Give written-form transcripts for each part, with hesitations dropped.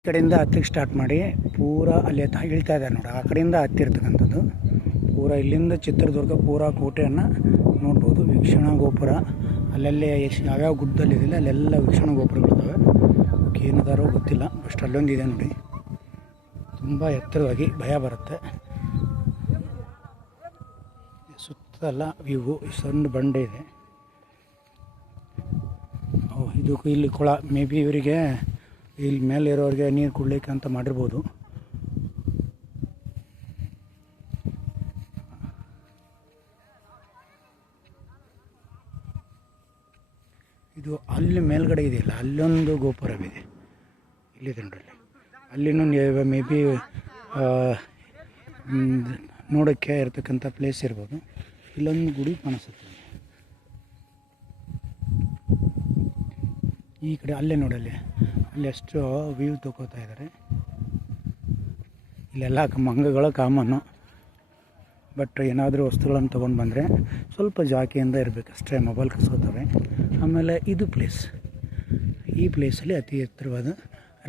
ಈ ಕಡೆಯಿಂದ ಹತ್ತಿಗೆ ಸ್ಟಾರ್ಟ್ ಮಾಡಿ ಪೂರಾ ಅಲ್ಲಿ ಇಳ್ತಾ ಇದ್ದಾರೆ ನೋಡಿ. ಆ ಕಡೆಯಿಂದ ಹತ್ತಿರ್ತಕ್ಕಂಥದ್ದು ಪೂರಾ ಇಲ್ಲಿಂದ ಚಿತ್ರದುರ್ಗ ಪೂರಾ ಕೋಟೆಯನ್ನು ನೋಡ್ಬೋದು. ವೀಕ್ಷಣಾ ಗೋಪುರ ಅಲ್ಲಲ್ಲೇ ಯಾವ್ಯಾವ ಗುಡ್ಡದಲ್ಲಿದೆ ಅಲ್ಲೆಲ್ಲ ವೀಕ್ಷಣಾ ಗೋಪುರಗಳಿದ್ದಾವೆ. ಏನದಾರೋ ಗೊತ್ತಿಲ್ಲ, ಫಸ್ಟ್ ಅಲ್ಲೊಂದಿದೆ ನೋಡಿ, ತುಂಬ ಎತ್ತರವಾಗಿ ಭಯ ಬರುತ್ತೆ. ಸುತ್ತಲ್ಲ ವ್ಯೂ, ಸಣ್ಣ ಬಂಡೆ ಇದೆ. ಇದು ಇಲ್ಲಿ ಕೊಳ, ಮೇ ಬಿ ಇವರಿಗೆ ಇಲ್ಲಿ ಮೇಲೆ ಇರೋರಿಗೆ ನೀರು ಕುಡ್ಲಿಕ್ಕೆ ಅಂತ ಮಾಡಿರ್ಬೋದು. ಇದು ಅಲ್ಲಿ ಮೇಲ್ಗಡೆ ಇದೆಯಲ್ಲ, ಅಲ್ಲೊಂದು ಗೋಪುರವಿದೆ, ಇಲ್ಲಿದೆ ನೋಡ್ರಿ. ಅಲ್ಲಿನೂ ಮೇ ಬಿ ನೋಡೋಕ್ಕೆ ಇರ್ತಕ್ಕಂಥ ಪ್ಲೇಸ್ ಇರ್ಬೋದು. ಇಲ್ಲೊಂದು ಗುಡಿ ಕಾಣಿಸುತ್ತೆ ಈ ಕಡೆ. ಅಲ್ಲೇ ನೋಡಲ್ಲಿ, ಅಲ್ಲಿ ಎಷ್ಟು ವ್ಯೂ ತಗೋತಾ ಇದ್ದಾರೆ. ಇಲ್ಲೆಲ್ಲ ಮಂಗಗಳ ಕಾಮನ್ನು, ಬಟ್ ಏನಾದರೂ ವಸ್ತುಗಳನ್ನು ತೊಗೊಂಡು ಬಂದರೆ ಸ್ವಲ್ಪ ಜಾಕಿಯಿಂದ ಇರಬೇಕಷ್ಟೇ, ಮೊಬೈಲ್ ಕಸ್ಕೋತವೆ. ಆಮೇಲೆ ಇದು ಪ್ಲೇಸ್, ಈ ಪ್ಲೇಸಲ್ಲಿ ಅತಿ ಎತ್ತರವಾದ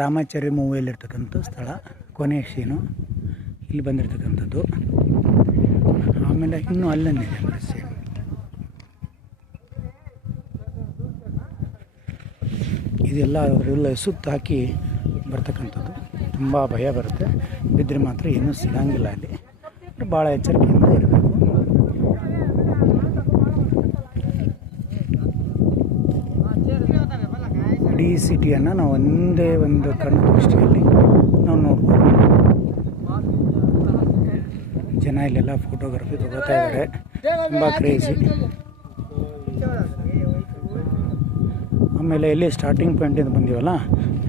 ರಾಮಾಚಾರ್ಯ ಮೂವಿಯಲ್ಲಿರ್ತಕ್ಕಂಥ ಸ್ಥಳ, ಕೊನೆಯ ಸೀನು ಇಲ್ಲಿ ಬಂದಿರತಕ್ಕಂಥದ್ದು. ಆಮೇಲೆ ಇನ್ನೂ ಅಲ್ಲೊಂದಿದೆ ಸೇಮ್. ಇದೆಲ್ಲ ಅದರೆಲ್ಲ ಸುತ್ತ ಹಾಕಿ ಬರ್ತಕ್ಕಂಥದ್ದು. ತುಂಬ ಭಯ ಬರುತ್ತೆ, ಬಿದ್ದರೆ ಮಾತ್ರ ಏನೂ ಸಿಗಂಗಿಲ್ಲ ಅಲ್ಲಿ, ಭಾಳ ಎಚ್ಚರಿಕೆಯಿಂದ ಇರಬೇಕು. ಇಡೀ ಸಿಟಿಯನ್ನು ನಾವು ಒಂದೇ ಒಂದು ಕಣ್ಣು ದೃಷ್ಟಿಯಲ್ಲಿ ನಾವು ನೋಡ್ಬೋದು. ಜನ ಇಲ್ಲೆಲ್ಲ ಫೋಟೋಗ್ರಫಿ ತಗೋತಾ ಇದ್ದಾರೆ, ತುಂಬ ಕ್ರೇಜಿ. ಆಮೇಲೆ ಎಲ್ಲಿ ಸ್ಟಾರ್ಟಿಂಗ್ ಪಾಯಿಂಟಿಂದ ಬಂದೀವಲ್ಲ,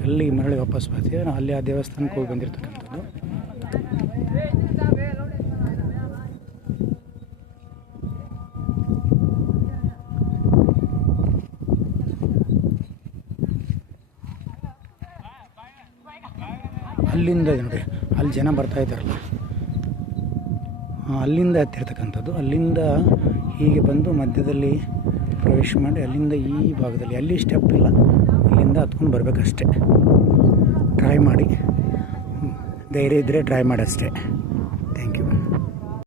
ಅಲ್ಲಿ ಮರಳಿ ವಾಪಸ್ ಬರ್ತೀವಿ. ನಾವು ಅಲ್ಲಿ ಆ ದೇವಸ್ಥಾನಕ್ಕೆ ಹೋಗಿ ಬಂದಿರತಕ್ಕಂಥದ್ದು. ಅಲ್ಲಿಂದ ನೋಡಿ, ಅಲ್ಲಿ ಜನ ಬರ್ತಾ ಇದ್ದಾರಲ್ಲ, ಅಲ್ಲಿಂದ ಹತ್ತಿರ್ತಕ್ಕಂಥದ್ದು. ಅಲ್ಲಿಂದ ಹೀಗೆ ಬಂದು ಮಧ್ಯದಲ್ಲಿ ಪ್ರವೇಶ ಮಾಡಿ ಅಲ್ಲಿಂದ ಈ ಭಾಗದಲ್ಲಿ, ಅಲ್ಲಿ ಸ್ಟೆಪ್ ಇಲ್ಲ, ಇಲ್ಲಿಂದ ಹತ್ಕೊಂಡು ಬರಬೇಕಷ್ಟೆ. ಟ್ರೈ ಮಾಡಿ, ಧೈರ್ಯ ಇದ್ದರೆ ಟ್ರೈ ಮಾಡಿ ಅಷ್ಟೇ.